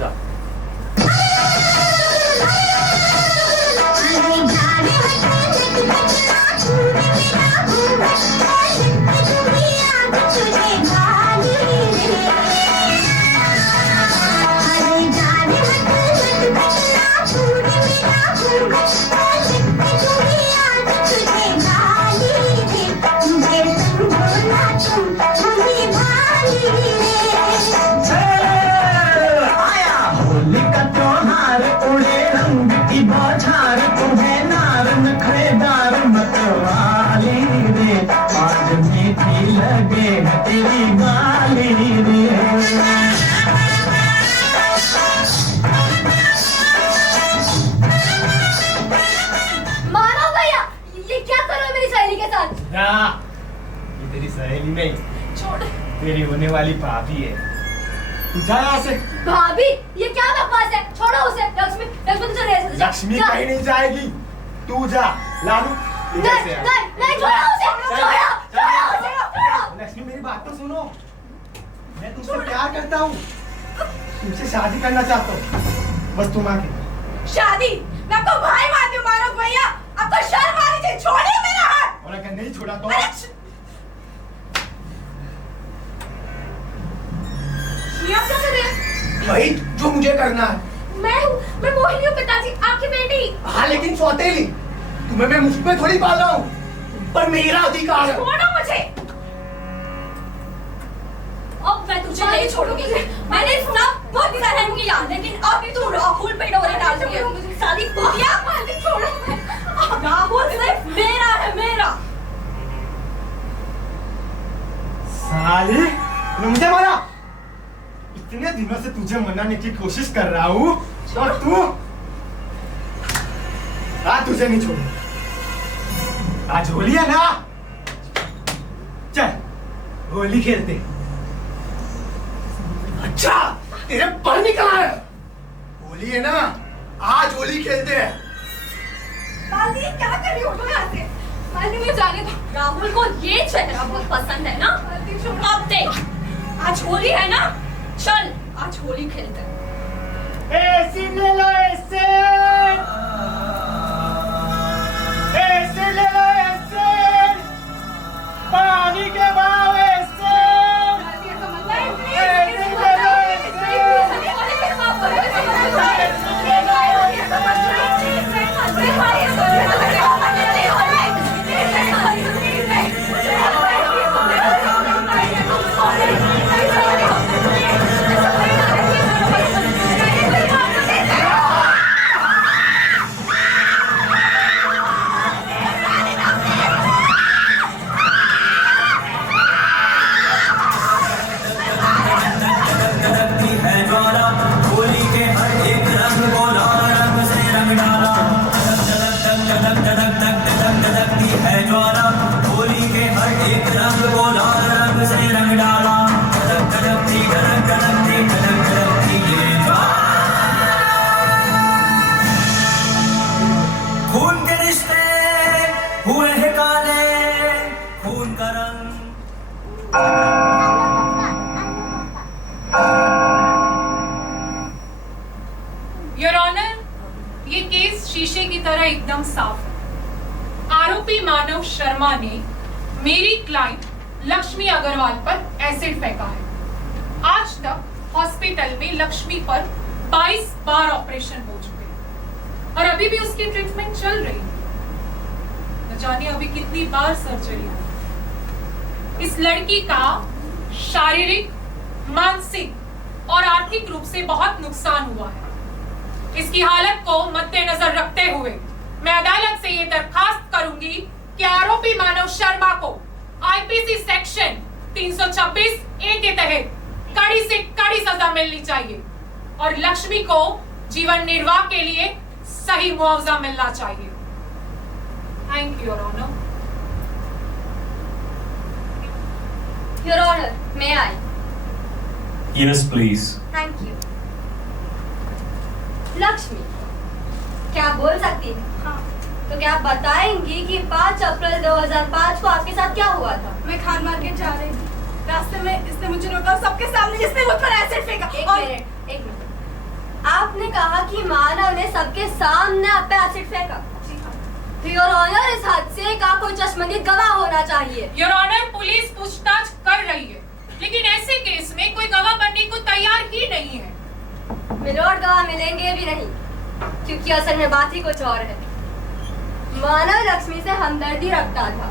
जा। तेरी सहेली नहीं, छोड़, तेरी होने वाली भाभी है। तू जा यहाँ से। भाभी, ये क्या बकवास है? छोड़ो उसे। लक्ष्मी, लक्ष्मी तुझे ले जा। लक्ष्मी कहीं नहीं जाएगी, तू जा। लालू नहीं, नहीं, छोड़ो उसे, छोड़ो उसे। लक्ष्मी मेरी बात तो सुनो, मैं तुमसे प्यार करता हूँ, तुमसे शादी करना चाहता हूँ, बस तुम आके। शादी? मैं आपको भाई मानती हूँ मानव भैया, आपको शर्म आनी चाहिए। छोड़िए मेरा हाथ। और अगर नहीं छोड़ा तो आप क्या कर रहे हैं? वही जो मुझे करना है। मैं मोहिनी हूँ पिताजी, आपकी बेटी। हाँ लेकिन सौतेली, तुम्हें मैं मुझ पे थोड़ी पाल रहा हूँ, पर मेरा अधिकार है। छोड़ो मुझे। अब मैं तुझे नहीं छोड़ूंगी। मैंने सुना बहुत सहन किया, लेकिन अभी तू राहुल पे डोरे डाल रही है। साली कुतिया, छोड़ो। राहुल सिर्फ मेरा है, मेरा। साली, तूने मुझे मारा। इतने दिनों से तुझे मनाने की कोशिश कर रहा हूँ और तू आज तुझे नहीं छोड़ूंगा। आज होली है ना, चल होली खेलते। अच्छा तेरे पानी कहाँ है? होली है ना, आज होली खेलते हैं। बाली क्या कर रही हो तुम यहाँ से? बाली मुझे जाने दो। राहुल को ये चेहरा बहुत पसंद है ना? अब देख, आज होली है ना, चल आज होली खेलते हैं। ऐसे ले लो, ऐसे ले लो, ऐसे पानी के भाव ऐसे ले लो, योर ऑनर, ये केस शीशे की तरह एकदम साफ है। आरोपी मानव शर्मा ने मेरी क्लाइंट लक्ष्मी अग्रवाल पर एसिड फेंका है। आज तक हॉस्पिटल में लक्ष्मी पर 22 बार ऑपरेशन हो चुके हैं और अभी भी उसकी ट्रीटमेंट चल रही है। न जाने अभी कितनी बार सर्जरी हुई। इस लड़की का शारीरिक, मानसिक और आर्थिक रूप से बहुत नुकसान हुआ है। इसकी हालत को मद्देनजर रखते हुए मैं अदालत से ये दरखास्त करूंगी कि आरोपी मानव शर्मा को आईपीसी सेक्शन 326 ए के तहत कड़ी से कड़ी सजा मिलनी चाहिए और लक्ष्मी को जीवन निर्वाह के लिए सही मुआवजा मिलना चाहिए। Thank you your honour. Your honour, may I? Yes, please. Thank you. Lakshmi, क्या आप बोल सकती हैं? हाँ। तो क्या आप बताएंगी कि 5 अप्रैल 2005 को आपके साथ क्या हुआ था? मैं खान मार्केट जा रही थी, रास्ते में इसने मुझे रोका, सबके सामने इसने मुझ पर एसिड फेंका। एक मिनट। कहा कि माँ ने उन्हें सबके सामने आप पे एसिड फेंका। योर ऑनर, इस हादसे का कोई चश्मदीद गवाह होना चाहिए। योर ऑनर, पुलिस पूछताछ कर रही है, लेकिन ऐसे केस में कोई गवाह बनने को तैयार ही नहीं है। मिलोड, गवाह मिलेंगे भी नहीं, क्योंकि असल में बात ही कुछ और है। मानव लक्ष्मी से हमदर्दी रखता था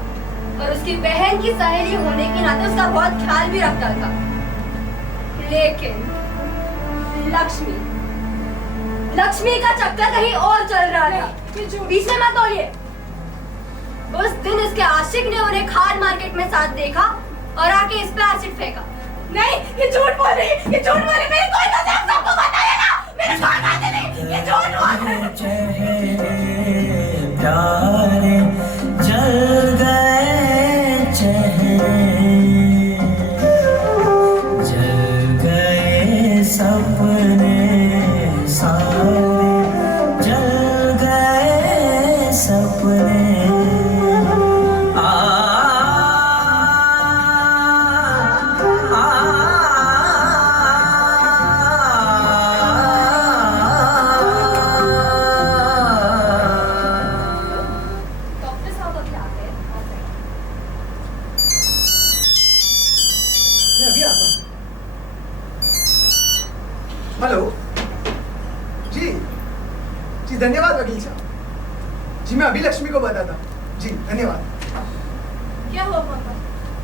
और उसकी बहन की सहेली होने के नाते उसका बहुत ख्याल भी रखता था, लेकिन लक्ष्मी का चक्कर कहीं और चल रहा था। बीच में मत बोलिए। उस दिन इसके आशिक ने उन्हें खाद मार्केट में साथ देखा और आके इस पे एसिड फेंका। नहीं, ये झूठ बोल रही है, ये झूठ बोल रही है। मेरे कोई तो सबको बताया ना, मेरे कोई बात नहीं, ये झूठ बोल रही है। प्यारे जल गए चेहरे, जल गए सपने सारे, जल गए सपने। हेलो जी धन्यवाद वकील साहब जी, मैं अभी लक्ष्मी को बताता हूँ जी, धन्यवाद। क्या हुआ पापा?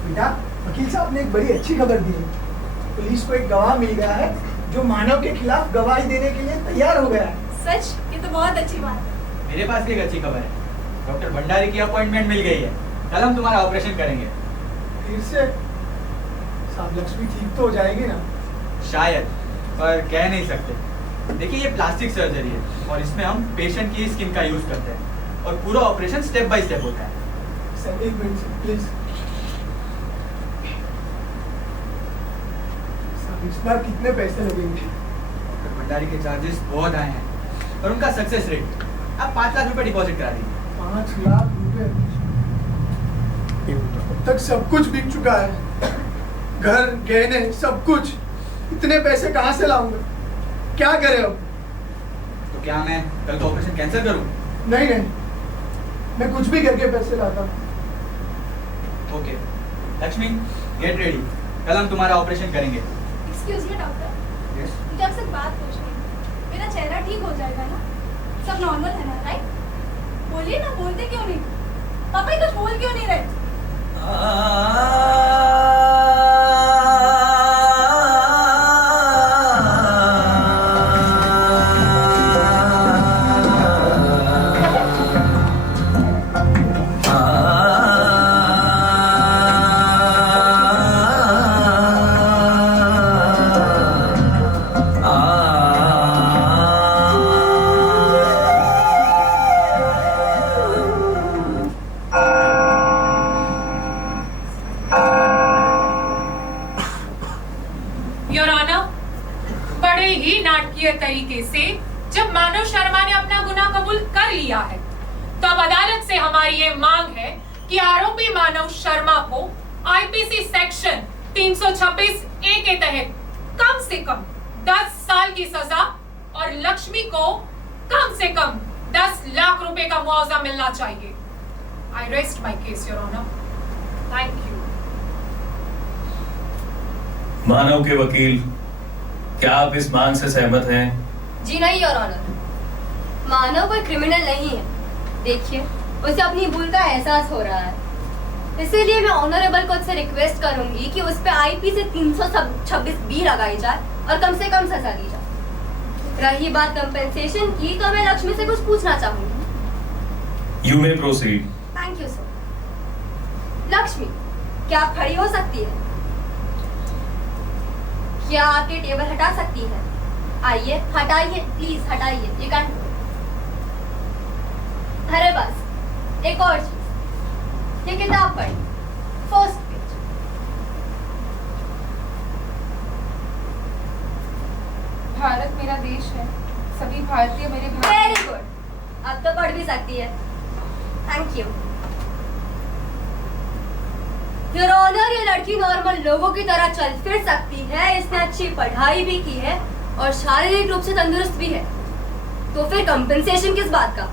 बेटा, वकील साहब ने एक बड़ी अच्छी खबर दी है। पुलिस को एक गवाह मिल गया है जो मानव के खिलाफ गवाही देने के लिए तैयार हो गया है। सच? ये तो बहुत अच्छी बात है। मेरे पास भी एक अच्छी खबर है। डॉक्टर भंडारी की अपॉइंटमेंट मिल गई है। कल हम तुम्हारा ऑपरेशन करेंगे। फिर से? साहब, लक्ष्मी ठीक तो हो जाएगी ना? शायद, पर कह नहीं सकते। देखिए, ये प्लास्टिक सर्जरी है और इसमें हम पेशेंट की स्किन का यूज करते हैं और पूरा ऑपरेशन स्टेप बाय स्टेप होता है। सर, एक मिनट सर, प्लीज। साहब, इस बार कितने पैसे लगेंगे? डॉक्टर भंडारी के चार्जेस बहुत आए हैं और उनका सक्सेस रेट, आप 5 लाख रुपए डिपॉजिट करा दीजिए। 5 लाख रुपए? अब तक सब कुछ बिक चुका है, घर, गहने, सब कुछ। इतने पैसे कहाँ से लाऊंगा? क्या करे अब? तो क्या मैं कल का ऑपरेशन कैंसिल करूं? नहीं, मैं कुछ भी करके पैसे लाता हूँ। Okay Lakshmi, get ready. कल हम तुम्हारा ऑपरेशन करेंगे। Excuse me doctor, yes. मुझे आपसे बात पूछनी है। मेरा चेहरा ठीक हो जाएगा ना? सब नॉर्मल है ना, राइट? बोलिए ना, बोलते क्यों नहीं? पापा ये कुछ बोल क्यों नहीं रहे? योर ऑनर, बड़े ही नाटकीय तरीके से जब मानव शर्मा ने अपना गुनाह कबूल कर लिया है, तो अब अदालत से हमारी ये मांग है कि आरोपी मानव शर्मा को आईपीसी सेक्शन 326 ए के तहत कम से कम 10 साल की सजा और लक्ष्मी को कम से कम 10 लाख रुपए का मुआवजा मिलना चाहिए। I rest my case your honour. Thank you. Manav के वकील, क्या आप इस मांग से सहमत हैं? जी नहीं योर ऑनर, मानव कोई क्रिमिनल नहीं है। देखिए, उसे अपनी भूल का एहसास हो रहा है, इसीलिए मैं ऑनरेबल कोर्ट से रिक्वेस्ट करूंगी कि उस पे आईपीसी 326 बी लगाई जाए और कम से कम सजा दी जाए। रही बात कंपेंसेशन की, तो मैं लक्ष्मी से कुछ पूछना चाहूंगी। You may proceed. Thank you sir. Lakshmi, क्या आप खड़ी हो सकती है? क्या आप ये टेबल हटा सकती है? आइए, हटाइए, प्लीज हटाइए। ये कैन। अरे बस, एक और चीज, ये किताब पढ़ी, फर्स्ट पेज। भारत मेरा देश है, सभी भारतीय मेरे भाई। वेरी गुड, अब तो पढ़ भी सकती है। Thank you your honour. ये लड़की नॉर्मल लोगों की तरह चल फिर सकती है, इसने अच्छी पढ़ाई भी की है और शारीरिक रूप से तंदुरुस्त भी है। तो फिर कंपनसेशन किस बात का?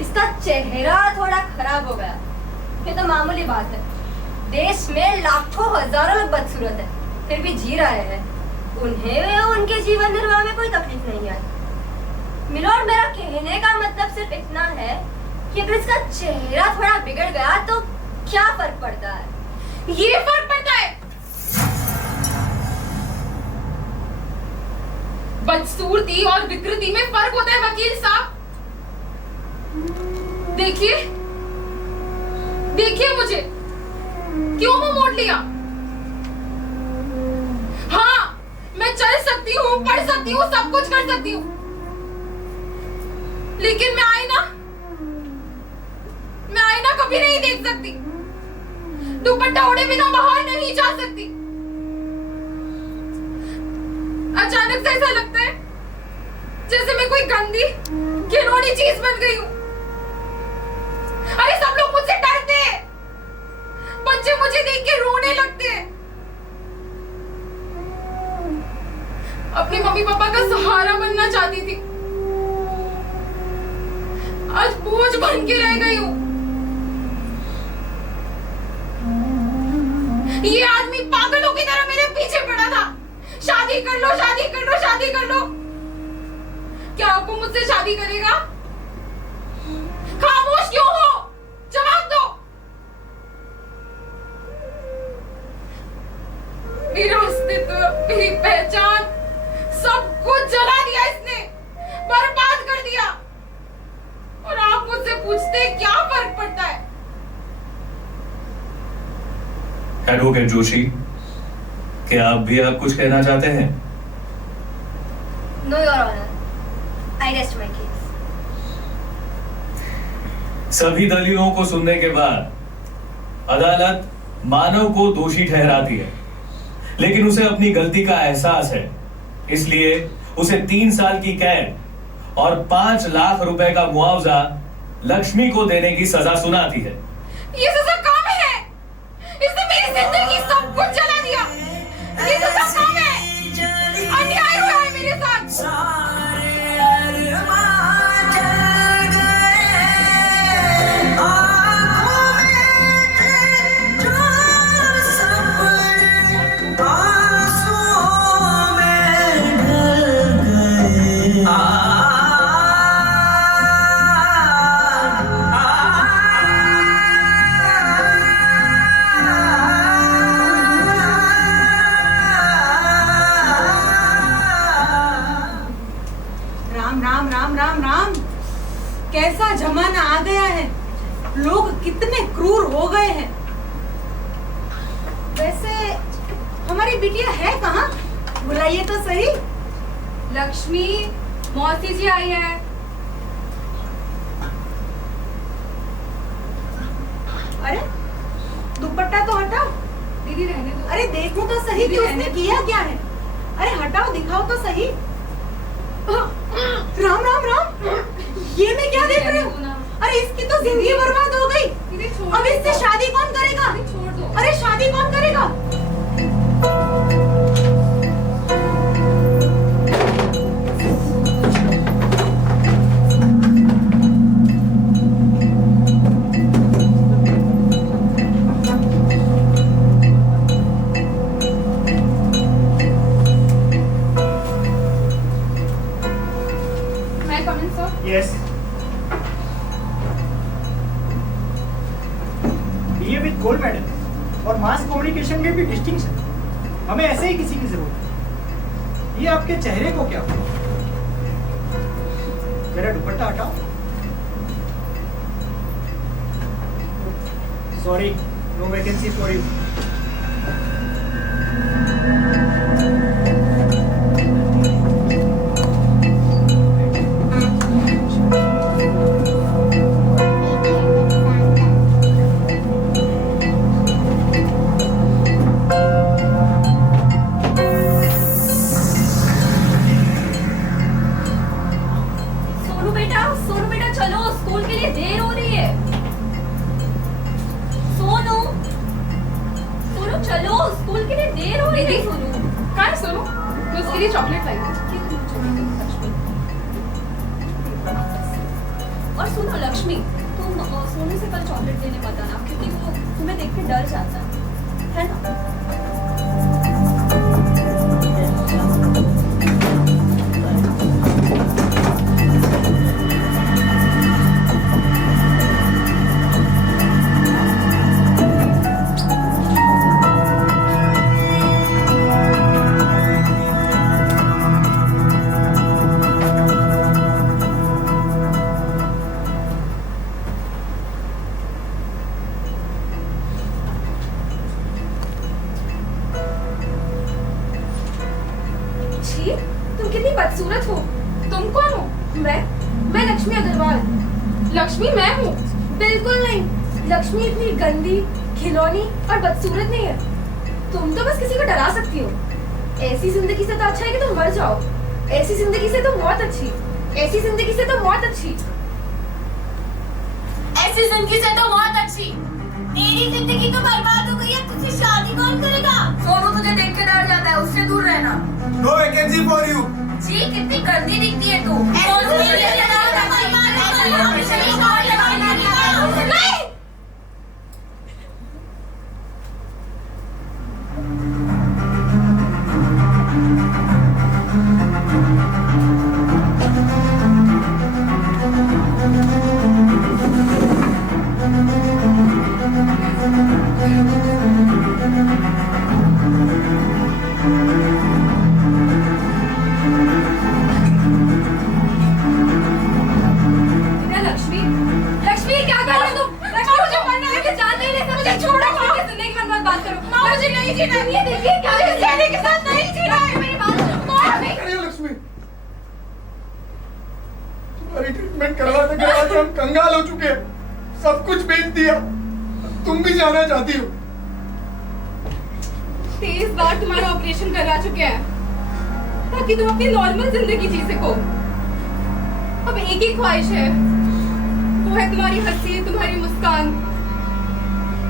इसका चेहरा थोड़ा खराब हो गया, ये तो मामूली बात है। देश में लाखों हजारों लोग बदसूरत है, फिर भी जी रहे हैं। उन्हें उनके जीवन निर्वाह में कोई तकलीफ नहीं है। मिलोड, मेरा कहने का मतलब सिर्फ इतना है कि अगर इसका चेहरा थोड़ा बिगड़ गया तो क्या फर्क पड़ता है? ये फर्क पड़ता है। बदसूरती और विकृति में फर्क होता है वकील साहब। देखिए देखिए मुझे क्यों मुंह मोड़ लिया? हाँ, मैं चल सकती हूँ, पढ़ सकती हूँ, सब कुछ कर सकती हूँ, लेकिन मैं आईना कभी नहीं देख सकती। दुपट्टा ओढ़े बिना बाहर नहीं जा सकती। अचानक से ऐसा लगता है जैसे मैं कोई गंदी घिनौनी चीज बन गई हूँ। अरे सब लोग मुझसे डरते हैं, बच्चे मुझे देख के रोने लगते हैं। अपने मम्मी पापा का सहारा बनना चाहती थी, आज बोझ बन के रह गई हूँ। ये आदमी पागलों की तरह मेरे पीछे पड़ा था, शादी कर लो, शादी कर लो, शादी कर लो। क्या आपको मुझसे शादी करेगा? खामोश क्यों हो? जवाब दो। मेरा अस्तित्व, मेरी पहचान, सब कुछ जला दिया इसने, बर्बाद कर दिया। और आप मुझसे पूछते क्या फर्क पड़ता है? एडवोकेट जोशी, क्या आप भी आप कुछ कहना चाहते हैं? No your honour, I rest my case. सभी दलीलों को सुनने के बाद अदालत मानव को दोषी ठहराती है, लेकिन उसे अपनी गलती का एहसास है, इसलिए उसे 3 साल की कैद और 5 लाख रुपए का मुआवजा लक्ष्मी को देने की सजा सुनाती है। ये सजा कम है, इसने मेरी जिंदगी सब कुछ जला दिया। ये सजा कम है, अन्याय हुआ है मेरे साथ। कैसा जमाना आ गया है, लोग कितने क्रूर हो गए हैं। वैसे हमारी बिटिया है कहाँ? बुलाइए तो सही। लक्ष्मी, मौसी जी आई है। अरे दुपट्टा तो हटाओ। दीदी रहने दो। अरे देखो तो सही कि उसने किया क्या है। अरे हटाओ, दिखाओ तो सही। राम राम राम, ये मैं क्या देख रही हूँ? अरे इसकी तो जिंदगी बर्बाद हो गई। अब इससे शादी कौन करेगा? छोड़ दो। अरे शादी कौन करेगा? Yes. BA with gold medal और मास कम्युनिकेशन में भी डिस्टिंक्शन। हमें ऐसे ही किसी की जरूरत है। ये आपके चेहरे को क्या हुआ? जरा दुपट्टा हटाओ। Sorry, no vacancy for you. Sonu बेटा चलो, स्कूल के लिए देर हो रही है। सोनू, सोनू चलो, स्कूल के लिए देर हो रही है। सोनू चॉकलेट देने मत आना, क्योंकि वो तुम्हें देख के डर जाता है ना? छी, तुम कितनी बदसूरत हो। तुम कौन हो? मैं लक्ष्मी अग्रवाल। लक्ष्मी मैं हूँ? बिल्कुल नहीं, लक्ष्मी इतनी गंदी, खिलौनी और बदसूरत नहीं है। तुम तो बस किसी को डरा सकती हो। ऐसी जिंदगी से तो अच्छा है कि तुम मर जाओ। ऐसी जिंदगी से तो मौत अच्छी। ऐसी जिंदगी से तो मौत अच्छी। ऐसी जिंदगी से तो बहुत अच्छी। तेरी जिंदगी तो बर्बाद हो गई है, तुझसे शादी कौन करेगा? सोनू तुझे देख के डर जाता है, उससे दूर रहना। No vacancy for you. जी कितनी गंदी दिखती है तू। नहीं। लक्ष्मी, लक्ष्मी क्या कर रहे हो तुम? लक्ष्मी मुझे मरना है, जान नहीं ले सकती। मुझे छोड़ो, मुझे जिंदगी भर मत बात करो। माँ मुझे नहीं जीना। ये देखिए क्या है, सैनी के साथ नहीं जीना है। मेरी बात सुनो। अरे लक्ष्मी, तुम्हारी ट्रीटमेंट करवाते हम कंगाल हो चुके हैं। सब कुछ बेच दिया, तुम भी जाना चाहती हो। 23 बार तुम्हारा ऑपरेशन करा चुके हैं ताकि तुम अपनी नॉर्मल जिंदगी जी सको। अब एक ही ख्वाहिश है, वो है तुम्हारी हंसी, तुम्हारी मुस्कान,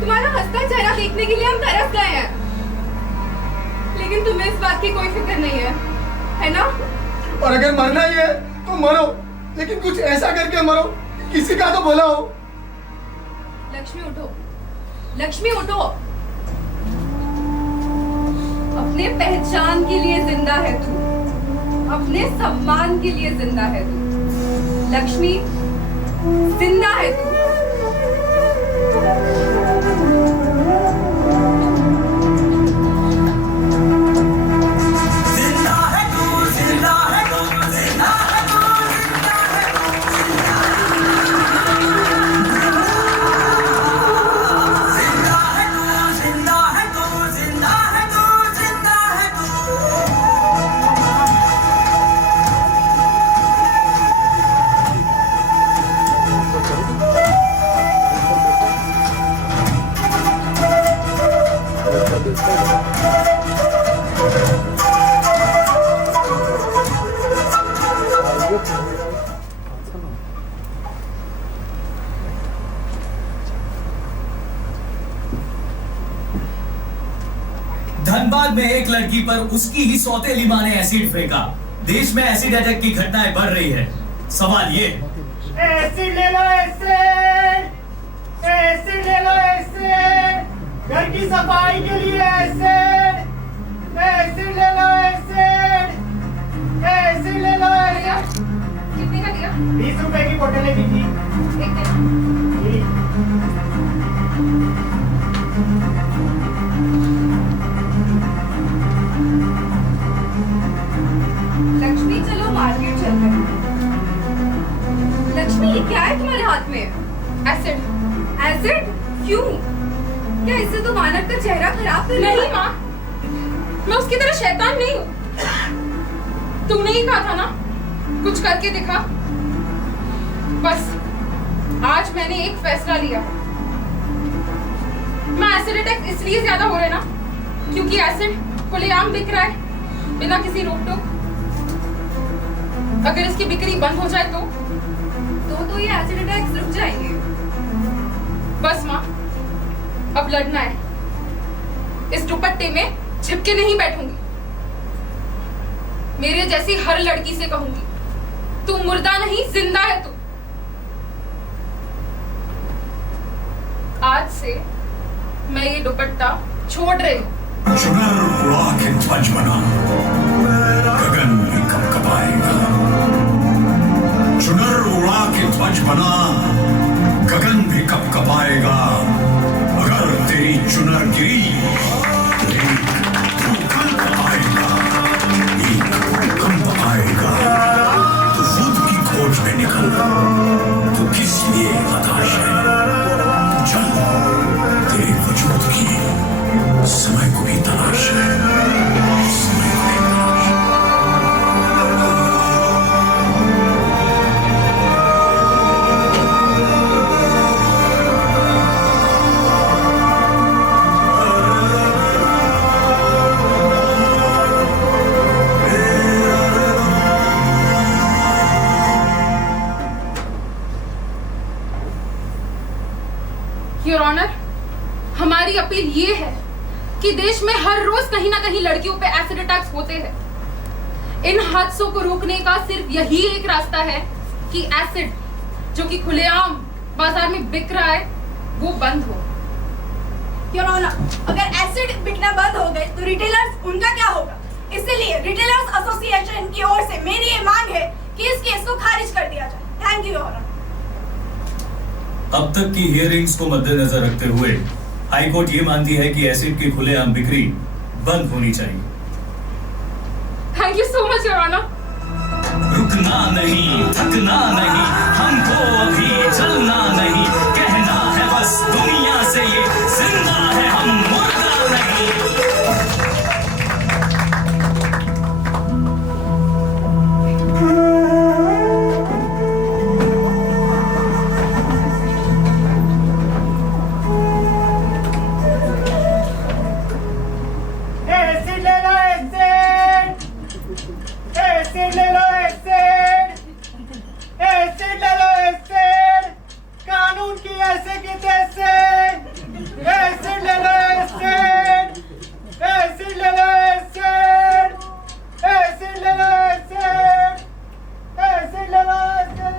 तुम्हारा हंसता चेहरा देखने के लिए हम तरस गए हैं। लेकिन तुम्हें इस बात की कोई फिक्र नहीं है ना? और अगर मरना ही है तो मरो, लेकिन कुछ ऐसा करके मरो किसी का तो भला हो। लक्ष्मी उठो, लक्ष्मी उठो। अपने पहचान के लिए जिंदा है तू, अपने सम्मान के लिए जिंदा है तू। लक्ष्मी जिंदा है तू। जिंदा है तू, जिंदा है तू, जिंदा है तू, जिंदा है तू, जिंदा है तू, जिंदा है तू, जिंदा है तू, जिंदा है तू। धनबाद में एक लड़की पर उसकी ही सौतेली मां ने एसिड फेंका। देश में एसिड अटैक की घटनाएं बढ़ रही है। सवाल ये एसिड ले लो, एसिड, एसिड ले लो, एसिड, घर की सफाई के लिए एसिड, एसिड ले लो, एसिड, एसिड ले लो, एसिड। कितने का दिया? 20 रुपए की बोतलें दी थी। एक दिन। लक्ष्मी चलो मार्केट चलते हैं। लक्ष्मी ये क्या है तुम्हारे हाथ में? एसिड। एसिड? क्यों? क्या इससे तो मानव का चेहरा खराब कर नहीं माँ, मैं उसकी तरह शैतान नहीं हूँ। तुमने ही कहा था ना कुछ करके दिखा। बस आज मैंने एक फैसला लिया। मैं एसिड अटैक इसलिए ज्यादा हो रहे ना क्योंकि एसिड खुलेआम बिक रहा है बिना किसी रोक टोक। अगर इसकी बिक्री बंद हो जाए तो ये एसिड अटैक्स रुक जाएंगे। बस माँ, अब लड़ना है। इस दुपट्टे में छिपके नहीं बैठूंगी। मेरे जैसी हर लड़की से कहूंगी तू मुर्दा नहीं जिंदा है तू। आज से मैं ये दुपट्टा छोड़ रही हूँ। चुनर उड़ा के ध्वज बना, गगन भी कपकपाएगा। चुनर उड़ा के ध्वज बना, गगन भी कपकपाएगा। अगर तेरी चुनर गिरी तो एक भूकंप आएगा, एक भूकंप आएगा। तो खुद की खोज में निकल, तो किस लिए हताश है? चल, तेरे वजूद की समय को भी तलाश है, समय को भी तलाश है। योर ऑनर, हमारी अपील ये है कि देश में हर रोज कहीं ना कहीं लड़कियों पे एसिड अटैक्स होते हैं। इन हादसों को रोकने का सिर्फ यही एक रास्ता है कि एसिड जो कि खुलेआम बाजार में बिक रहा है वो बंद हो। योर ऑनर, अगर एसिड बिकना बंद हो गए तो रिटेलर्स उनका क्या होगा? इसलिए रिटेलर्स एसोसिएशन की ओर से मेरी ये मांग है कि इस केस को खारिज कर दिया जाए। Thank you your honour. अब तक की हियरिंग्स को मद्देनजर रखते हुए हाई कोर्ट ये मानती है कि एसिड की खुलेआम बिक्री बंद होनी चाहिए। Thank you so much your honour. रुकना नहीं, थकना नहीं, हमको अभी चलना नहीं, कहना है बस दुनिया से ये जिंदा है हम, मुर्दा नहीं। एसिड ले लो, एसिड ले लो, एसिड ले लो, एसिड कानून की ऐसे की तैसे। एसिड ले लो, एसिड ले लो, एसिड ले लो, एसिड ले लो, एसिड।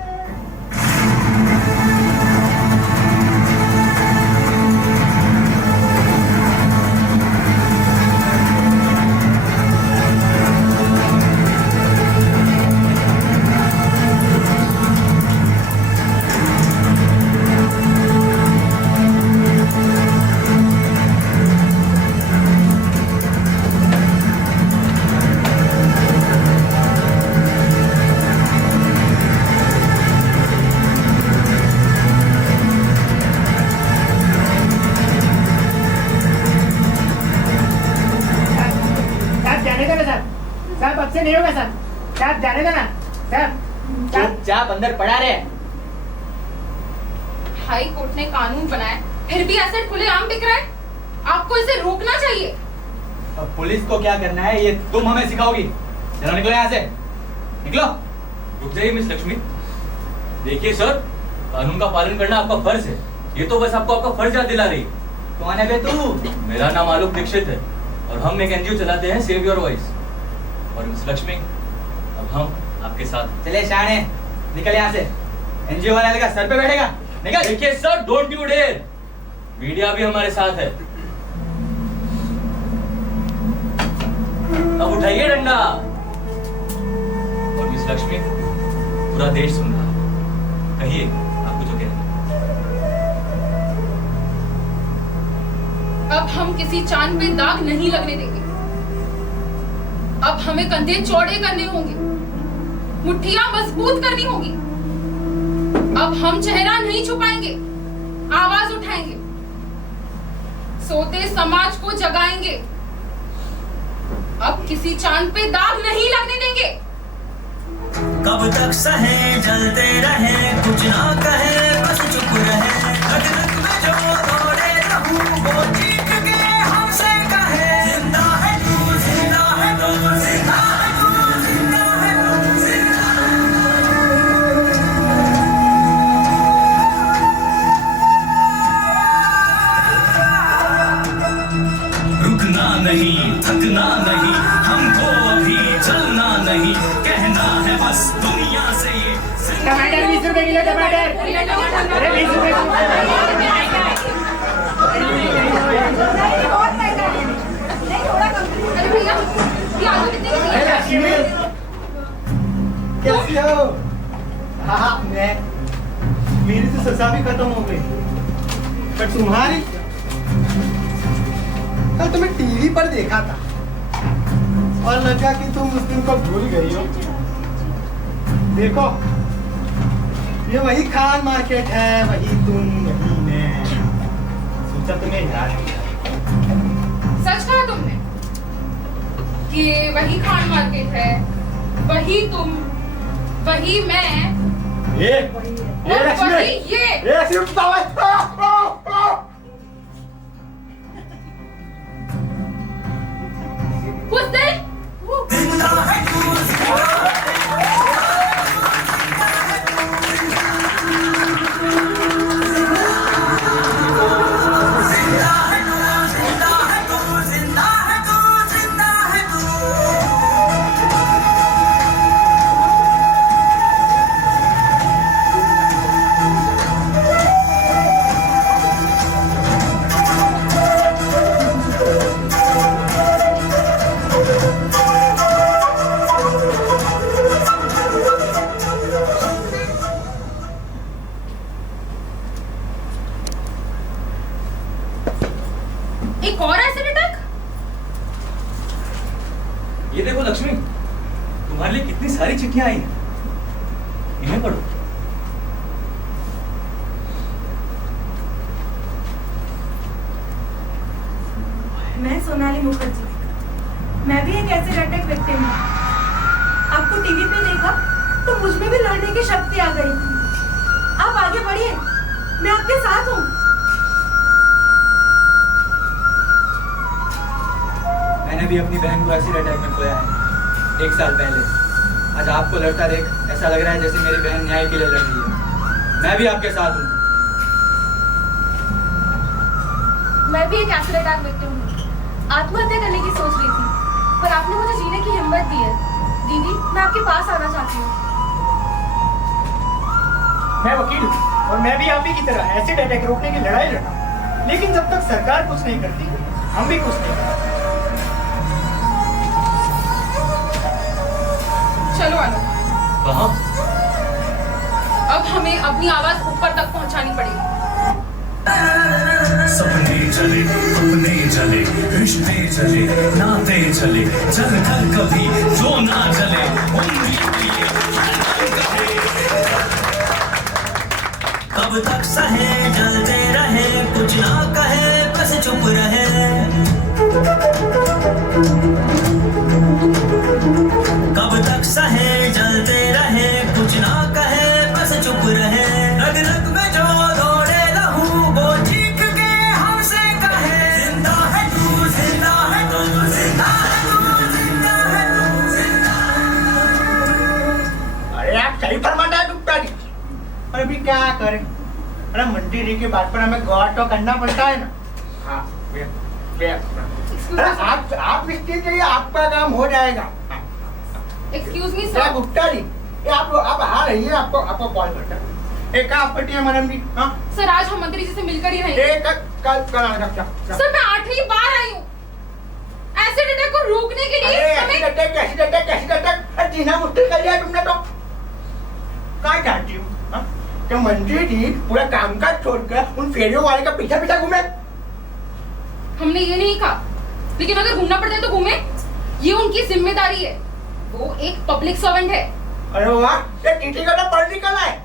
साहब जाने दो ना साहब, साहब अब से नहीं होगा साहब, साहब जाने दो ना साहब। चुपचाप अंदर पड़ा रहे। हाई कोर्ट ने कानून बनाया, फिर भी एसिड खुलेआम बिक रहा है। आपको इसे रोकना चाहिए। अब पुलिस को क्या करना है ये तुम हमें सिखाओगी। चलो निकलो यहाँ से, निकलो। रुक जाइए मिस लक्ष्मी। देखिए सर, कानून का पालन करना आपका फर्ज है, ये तो बस आपको आपका फर्ज याद दिला रही। कौन है बे तू? मेरा नाम आलोक दीक्षित है और हम एक एनजीओ चलाते हैं, सेव योर वॉइस। और मिस लक्ष्मी, अब हम आपके साथ। चले शाने, निकल यहाँ से। एनजीओ वाले का सर पे बैठेगा, निकल। देखिए sir, don't you dare. Media भी हमारे साथ है। अब उठाइए डंडा। और मिस लक्ष्मी, पूरा देश सुन रहा है, कहिए आपको जो कहना है। अब हम किसी चांद पे दाग नहीं लगने देंगे। अब हमें कंधे चौड़े करने होंगे, मुट्ठियां मजबूत करनी होगी। अब हम चेहरा नहीं छुपाएंगे, आवाज उठाएंगे, सोते समाज को जगाएंगे। अब किसी चांद पे दाग नहीं लगने देंगे। कब तक सहे जलते रहे, कुछ ना कहे बस चुप रहे। रग रग में जो दौड़े रहूं वो चीख के हमसे कहे, जिंदा है तू, जिंदा है तू, जिंदा है तू, जिंदा है तू, जिंदा रुकना नहीं, थकना नहीं, हमको अभी चलना नहीं, कहना है बस दुनिया से ये। टमाटर 20 रुपए किलो, टमाटर। अरे 20 रुपए किलो। अरे भैया, ये आलू कितने के अरे लक्ष्मी, कैसी हो? हाँ मैं, मेरी तो सजा भी खत्म हो गई, पर तुम्हारी कल तुम्हें टीवी पर देखा था और लगा कि तुम उस दिन को भूल गई हो। देखो, ये वही खान मार्केट है, वही तुम, वही मैं। सोचा तुम्हें याद किया। सच कहा तुमने कि वही खान मार्केट है, वही तुम, वही मैं, ये और लक्ष्मी, वही ये। लक्ष्मी, उस दिन एक और एसिड अटैक। ये देखो लक्ष्मी, तुम्हारे लिए कितनी सारी चिट्ठियां आई हैं, इन्हें पढ़ो। मैं सोनाली मुखर्जी, मैं भी एक एसिड अटैक विक्टिम हूँ। आपको टीवी पे देखा तो मुझ में भी लड़ने की शक्ति आ गई। आप आगे बढ़िए, मैं आपके साथ हूँ। मैंने भी अपनी बहन को एसिड अटैक में खोया है 1 साल पहले। आज आपको लड़ता देख ऐसा लग रहा है जैसे मेरी बहन न्याय के लिए लड़ रही है। मैं भी आपके साथ हूँ। मैं भी एक एसिड अटैक विक्टिम हूँ। आत्महत्या करने की सोच रही थी, पर आपने मुझे जीने की हिम्मत दी है। दीदी, मैं आपके पास आना चाहती हूँ। मैं वकील हूँ और मैं भी आप ही की तरह एसिड अटैक रोकने की लड़ाई लड़ रहा हूँ। लेकिन जब तक सरकार कुछ नहीं करती, हम भी कुछ नहीं करते। चलो आलो, कहाँ? अब हमें अपनी आवाज ऊपर तक पहुंचानी पड़ेगी। सपने चले, अपने चले, रिश्ते चले, नाते चले, चल कर कभी जो ना चले, उंगली के लिए कब तक सहे जलते रहे, कुछ ना कहे बस चुप रहे। कब तक सहे जलते रहे, कुछ ना कहे बस चुप रहे। रग रग में जो दौड़े लहू, वो चीख के हमसे कहे, जिंदा है तू, जिंदा है तू, जिंदा है तू, जिंदा है तू, जिंदा है तू। अरे आप सही फरमाना है दुखता जी। पर अभी क्या करें? अरे मंडी की बात पर हमें गौर तो करना पड़ता है ना। हाँ, अरे आप निश्चित रहिए, आपका काम हो जाएगा। एक्सक्यूज मी क्या सर। गुप्ता जी, ये आप आ रही है, आपको कॉल करता हूँ। एक आपत्ति है मैडम जी? हाँ सर, आज हम मंत्री जी से मिलकर ही रहेंगे। एक कल आना। सर, मैं 8वीं बार आई हूँ एसिड अटैक को रोकने के लिए। एसिड अटैक जीना मुश्किल कर लिया तुमने तो। क्या चाहती हूँ तो मंत्री जी पूरा कामकाज छोड़कर उन फेरियों वाले का पीछा पीछा घूमे? हमने ये नहीं कहा, लेकिन अगर घूमना पड़ता है तो घूमे, ये उनकी जिम्मेदारी है। वो एक पब्लिक सर्वेंट है। अरे वाह, ये टीटी का तो पढ़ निकला है।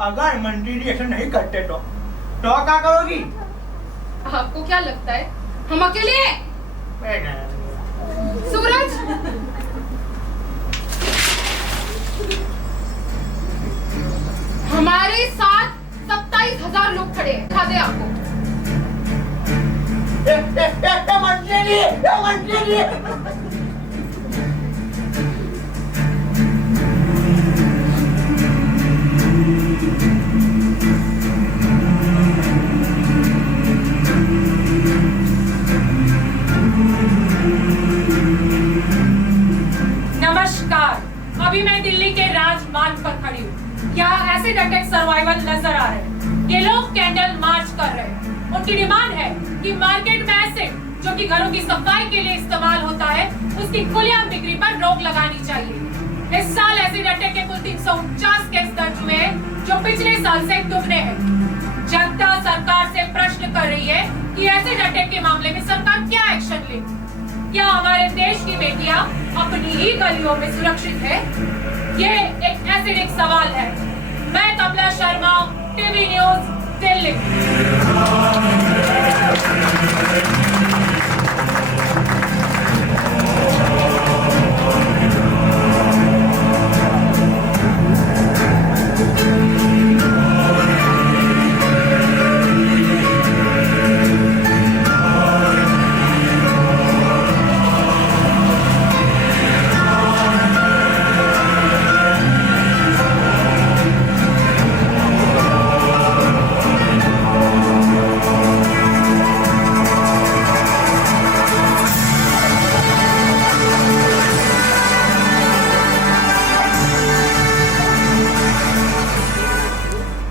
अगर मंत्री जी ऐसा नहीं करते तो क्या करोगी? आपको क्या लगता है हम अकेले हैं? सूरज, हमारे साथ 27,000 लोग खड़े हैं। दिखा दे आपको। मंत्री जी नमस्कार, अभी मैं दिल्ली के राजमार्ग पर खड़ी हूँ। यहाँ एसिड अटैक सर्वाइवल नजर आ रहे हैं। ये लोग कैंडल मार्च कर रहे हैं। उनकी डिमांड है कि मार्केट में एसिड जो कि घरों की सफाई के लिए इस्तेमाल होता है, उसकी खुलेआम बिक्री पर रोक लगानी चाहिए। इस साल एसिड अटैक के कुल 349 केस दर्ज हुए हैं, जो पिछले साल से दुगने हैं। जनता सरकार से प्रश्न कर रही है कि एसिड अटैक के मामले में सरकार क्या एक्शन ले। क्या हमारे देश की बेटियां अपनी ही गलियों में सुरक्षित है? ये एक एसिडिक सवाल है। मैं Kamala Sharma, TV news, Delhi.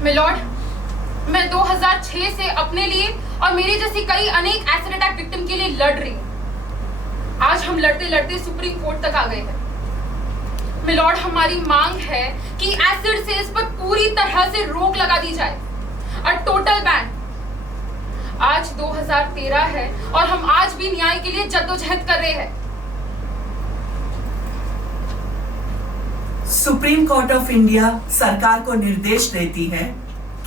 Milord, मैं 2006 से अपने लिए और मेरी जैसी कई अनेक एसिड अटैक विक्टिम के लिए लड़ रही हूँ। आज हम लड़ते लड़ते सुप्रीम कोर्ट तक आ गए हैं। मिलॉर्ड, हमारी मांग है कि एसिड सेल्स पर पूरी तरह से रोक लगा दी जाए, और टोटल बैन। आज 2013 है और हम आज भी न्याय के लिए जद्दोजहद कर रहे हैं। सुप्रीम कोर्ट ऑफ इंडिया सरकार को निर्देश देती है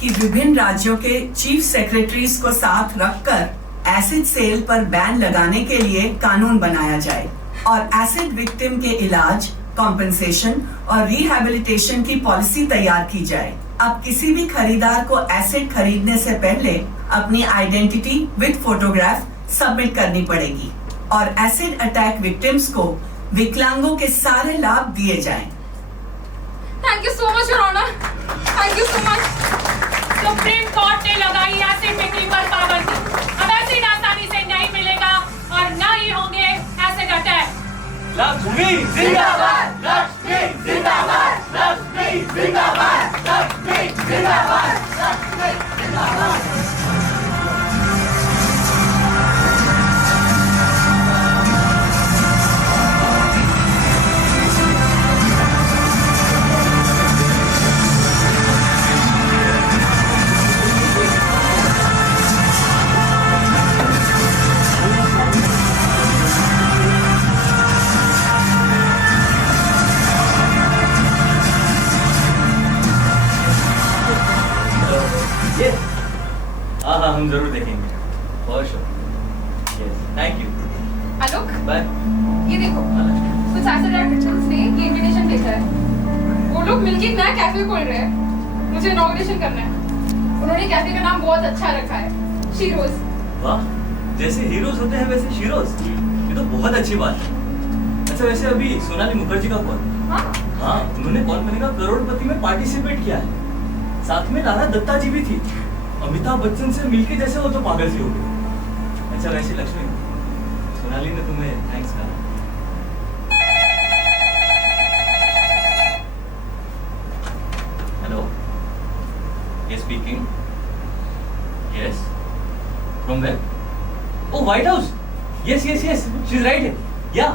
कि विभिन्न राज्यों के चीफ सेक्रेटरीज को साथ रखकर एसिड सेल पर बैन लगाने के लिए कानून बनाया जाए और एसिड विक्टिम के इलाज, कॉम्पेंसेशन और रिहैबिलिटेशन की पॉलिसी तैयार की जाए। अब किसी भी खरीदार को एसिड खरीदने से पहले अपनी आइडेंटिटी विद फोटोग्राफ सबमिट करनी पड़ेगी और एसिड अटैक विक्टिम्स को विकलांगों के सारे लाभ दिए जाएं। Thank you so much, Your Honor. Thank you so much. Supreme court ने लगाई एसिड बिक्री पर पाबंदी। अब एसिड आसानी से नहीं मिलेगा और न ही होंगे एसिड अटैक। लक्ष्मी जिंदाबाद, लक्ष्मी जिंदाबाद, लक्ष्मी जिंदाबाद, लक्ष्मी जिंदाबाद, लक्ष्मी जिंदाबाद। हाँ, हम जरूर देखेंगे। बहुत शुक्रिया। Yes, thank you. Alok, bye. ये देखो, कुछ एसिड अटैक विक्टिम्स ने ये इनविटेशन भेजा है। वो लोग मिलके एक नया कैफे खोल रहे हैं। मुझे इनॉग्रेशन करना है। उन्होंने कैफे का नाम बहुत अच्छा रखा है, शीरोज। वाह, जैसे हीरोज होते हैं वैसे शीरोज। ये तो बहुत अच्छी बात है। अच्छा, वैसे अभी सोनाली मुखर्जी का कौन? हाँ, उन्होंने कौन बनेगा करोड़पति में पार्टिसिपेट किया है। साथ में लारा दत्ता जी भी थी। अमिताभ बच्चन से मिलके जैसे वो तो पागल सी हो गई। अच्छा, वैसे लक्ष्मी, सोनाली ने तुम्हें थैंक्स कहा। Hello, yes speaking. Yes, from where? Oh, White House. Yes yes yes, she is right. या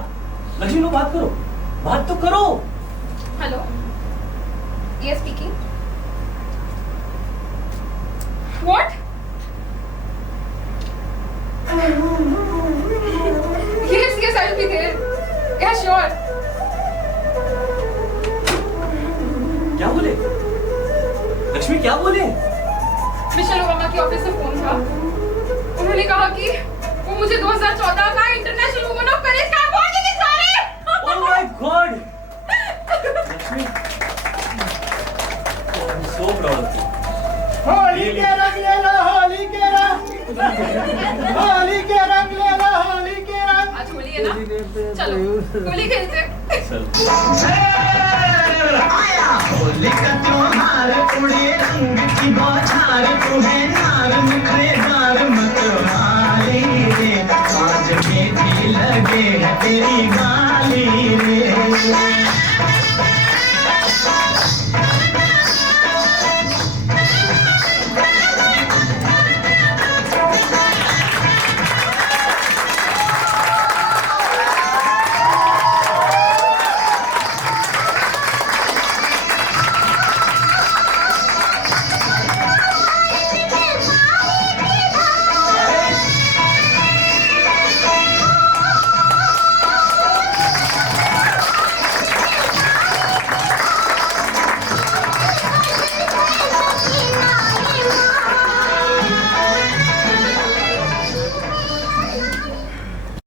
लक्ष्मी, लो बात करो, बात तो करो। Hello, yes speaking. What? Yes, I'll be there. Yeah, sure. क्या बोले लक्ष्मी, क्या बोले? मिशेल ओबामा की ऑफिस से फोन था। उन्होंने कहा कि वो मुझे 2014 का इंटरनेशनल वुमेन ऑफ पेरिस का अवार्ड देने जा रहे हैं। Oh my God! Lakshmi, I'm so proud of you. Holi के रंग ले लो, होली के रंग, होली के रंग ले लो, होली के रंग। आज होली है ना, चलो होली खेलते हैं। आया होली का त्योहार, उड़े रंग की बौछार, तुम्हें